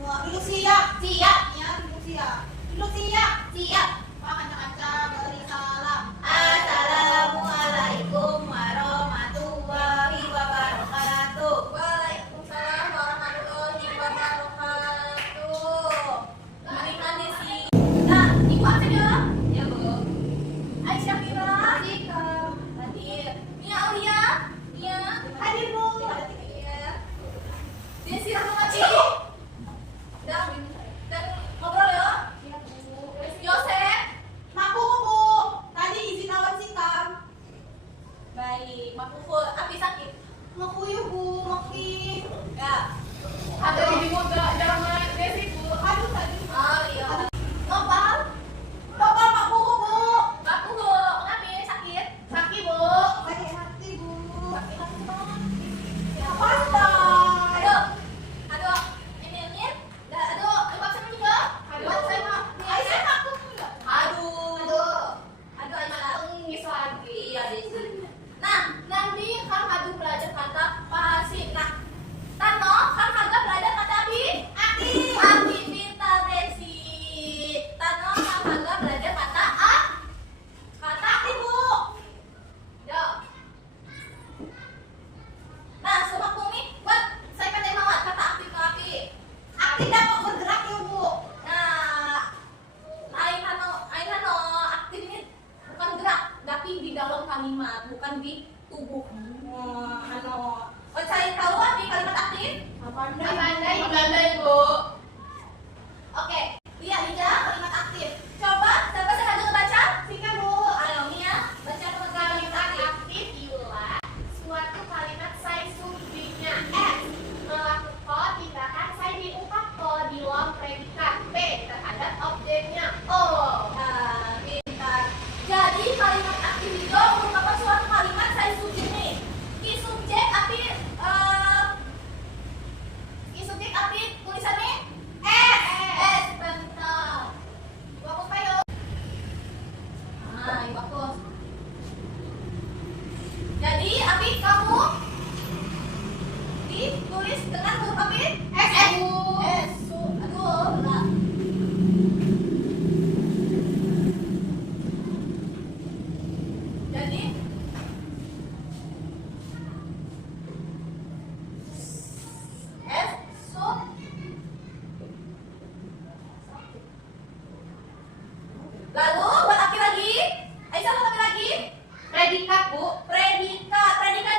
Wah, duduk siap, siap ya, duduk siap. Duduk siap, siap. Pak kaca-kaca beri salam. Assalamualaikum warahmatullahi wabarakatuh. Waalaikumsalam warahmatullahi wabarakatuh. Teman-teman di sini. Nah, ibu apa ya? Ya, Bu. Aisyah Fira. Dika. Hadir. Mia Aulia. Mia. Hadir, Bu. Iya. Desi Rahmawati. Dan ngobrol ya. Iya, Bu. Yosef. Maku, Bu. Tadi izin lawan sikam. Baik. Makuful. Api sakit. Maku yuk, Bu. Maki. Ya. Ada ibu muda jangan Desi Bu. Aduh, tadi. Oh iya. Nopal. Bapak, maku, Bu. Makuful. Kami sakit. Sakit Bu. Sakit hati, Bu. Sakit hati banget. Pantai. Aduh, ini, aduh, lewat sana juga. Lewat sana. Aisyah, maku enggak? Aduh, Aisyah. Tengis lagi. Iya di sini. Nah, nanti kan Hadu belajar kata pahasi. Nah, Tano kan Haga belajar kata Abi. Abi pintar Desi. Tano kan Haga belajar kata A. Kata Bu. Yo. Nah, semua kumi buat saya pandai mawat kata aktif ke api. Aktif dapat bergerak ya, Bu. Nah, Ain Hano aktif ini bukan gerak, tapi di dalam kalimat, bukan di tubuh. Saya tahu di kalimat aktif. Pandai Bu. Oke, lihat Lija kalimat aktif. Coba siapa saya dulu baca? Sika, Bu. Ayo Mia, baca kalimat aktif. Aktif ialah suatu kalimat saya subjeknya S melakukan tindakan saya diungkap di dalam predikat P terhadap objeknya O. Nah, pintar. Jadi kalimat aktif itu merupakan suatu kalimat saya subjek nih. Ki subjek api tulisannya S bentar. Bagus Pak yuk. Nah, bagus. Jadi api kamu ditulis dengan huruf api S. Aduh, benar. Jadi S sub lalu buat api lagi. Aisyah buat api lagi. Predikat Bu. Predikat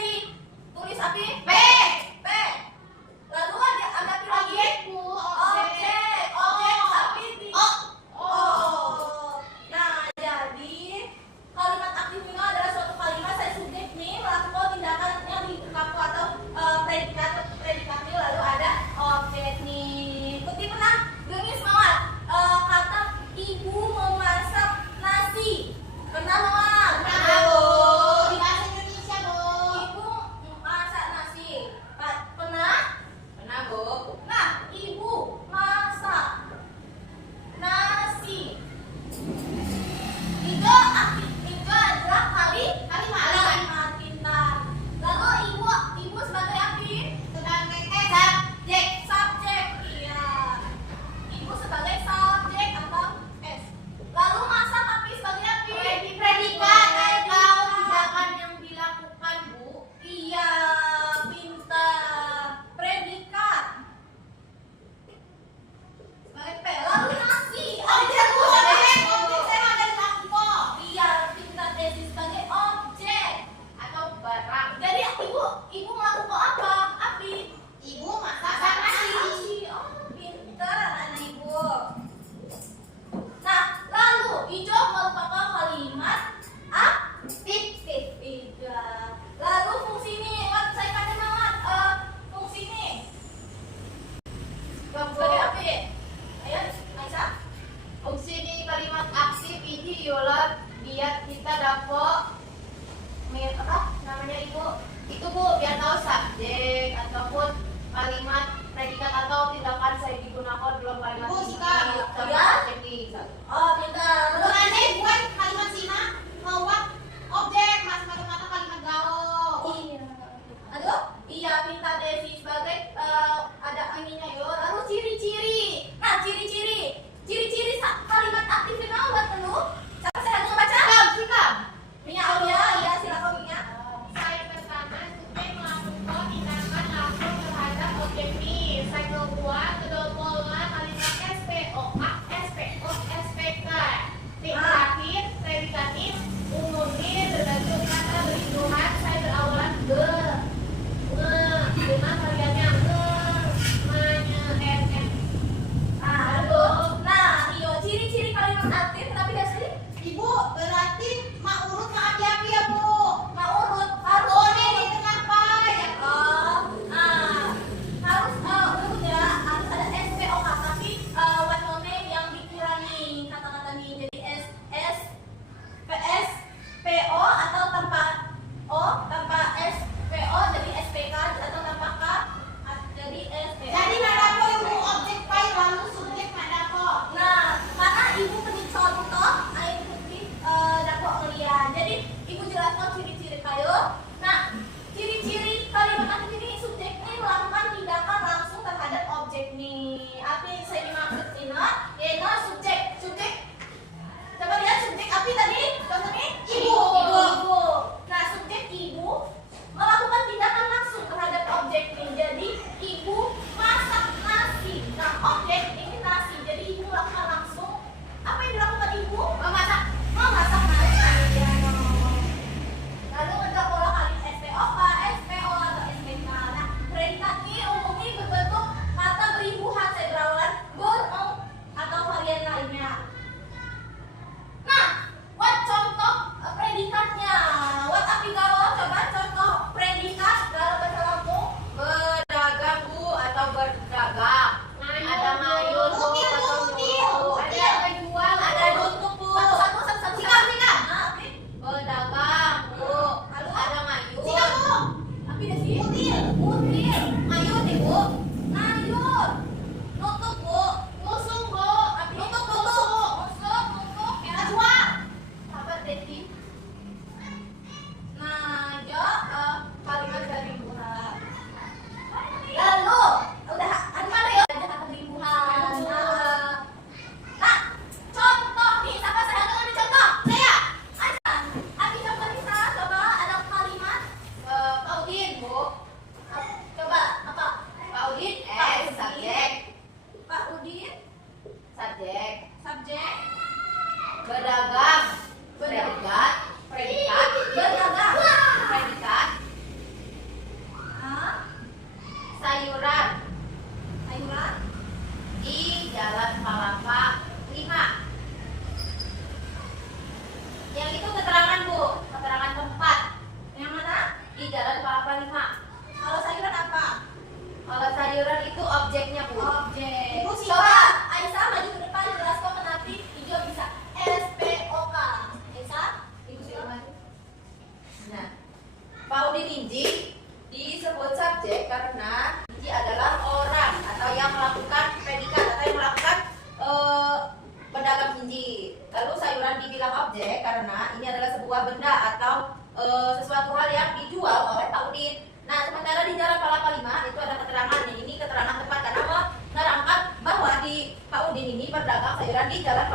ditulis api P. Lalu ada api lagi. Bu. Objek api di Oh. Nah, jadi kalimat aktif ini adalah suatu kalimat saya subjek nih melakukan tindakan yang dikaku atau predikat nih lalu ada objek nih. Ikuti pernah genis mawar kata ibu memasak nasi. Pernah mawar? Di bahasa Indonesia, Bu. Ibu masak nasi. Pernah? Pernah Bu. Nah, ibu masak nasi. Itu adalah kalimat pintar. Lalu ibu sebagai api Sebagai subjek. Iya. Ibu sebagai subjek atau S. Lalu masak api sebagai api predikat atau tindakan yang dilakukan Bu. Iya, pintar. Predikat sebagai P. Lalu nasi. objek, Bu. Objek saya ada di Makko. Iya, pintar Desi sebagai objek Atau barang. jadi ibu melakukan apa? Api Ibu masak nasi. Oh, pintar anak ibu. Nah, lalu hijau merupakan kalimat aktif. Iya. Lalu fungsi ini, kan saya pandai banget fungsi ini. Sebagai api. Ayo, Aisyah. Fungsi di kalimat aktif ini ialah biar kita dapat apa namanya Ibu? Itu Bu biar tahu subjek ataupun kalimat predikat atau tindakan saya digunakan dalam kalimat Bu, ini. Sika. Ya. Jadi, Oh, pintar. Bukan kalimat Cina, mawat objek, kata kalimat gaul. Iya. Aduh, iya pintar Desi sebagai ada ininya yo. Lalu ciri-ciri kedua kedua kalimat SPOK, SPO, SPK. Terakhir predikatif umumnya berbentuk kata beribuhan saya berawalan ge, dengan variannya Nah, iyo ciri-ciri kalimat aktif tapi dasarnya Ibu berarti mak urut mak hati-hati ya Bu. mau urut harus Oh ini di tengah Pak. Ya. harus urut ya, harus ada SPOK tapi one moment yang dikurangi kata-kata nih jadi SPO atau tanpa O, tanpa SPO jadi SPK atau tanpa K jadi SPO. Jadi nadapo ibu objek pai lalu subjek nadapo. Nah, karena ibu pengen contoh, ayo ikuti dakwah kalian. Jadi ibu jelaskan ciri-ciri kayo. Nah, ciri-ciri kalimat aktif ini subjek ini melakukan tindakan langsung terhadap objek nih. Apa yang saya dimaksud ini? Yaitu subjek. Coba lihat subjek apa tadi? Contohnya Ibu. Ibu. Nah, subjek ibu melakukan tindakan langsung terhadap objek nih. Jadi ibu masak nasi. Nah, objek ini nasi. Jadi ibu melakukan langsung apa yang dilakukan ibu? Memasak nasi. Lalu ada pola kali SPOK, SPO atau SPK. Nah, predikat ini umumnya berbentuk kata beribuhan saya berawalan gor atau varian lainnya. Nah, buat contoh predikatnya. Buat api kalau coba contoh predikat kalau bahasa Lampung berdagang Bu atau berdagang. Ada ngayun Bu Util, Bu, atau util. nyuruh. Ada menjual, ada nutup bu. Satu. Sikap. Nah, api. berdagang Bu. Lalu ada ngayun. Sikap Bu. Api dah sih. Util. Util. Ngayun nih bu. Ngayun. Nutup bu. Musung Bu. Api. Nutup. Ya. Najwa. Sabar Deti. Nah, kalimat dari buah. Lalu udah mana ya kata beribuhan. Nah, contoh nih, siapa saya ambil contoh? Saya. Aja. Abi coba Nisa, coba ada kalimat Pak Udin Bu. coba apa? Pak Udin subjek. Pak Udin, Subjek. subjek, Berdagang. Predikat. berdagang. Predikat. Hah? Sayuran Sayuran, di Jalan Palapa 5. Yang itu keterangan Bu, keterangan tempat yang mana? di Jalan Palapa 5. Kalau sayuran apa? Kalau sayuran itu objeknya Bu. Objek. Ibu siapa? Coba Aisyah maju ke depan jelaskan kenapa hijau bisa SPOK. Aisyah, ibu silakan maju. Nah, Pak Udin Inji disebut subjek karena Inji adalah orang atau yang melakukan predikat atau yang melakukan pedagang Inji. Lalu sayuran dibilang objek karena ini adalah sebuah benda atau sesuatu hal yang dijual oleh Pak Udin. Nah, sementara di Jalan Palapa 5 itu ada keterangannya. Ini keterangan tempat karena menerangkan bahwa di Pak Udin ini berdagang sayuran di Jalan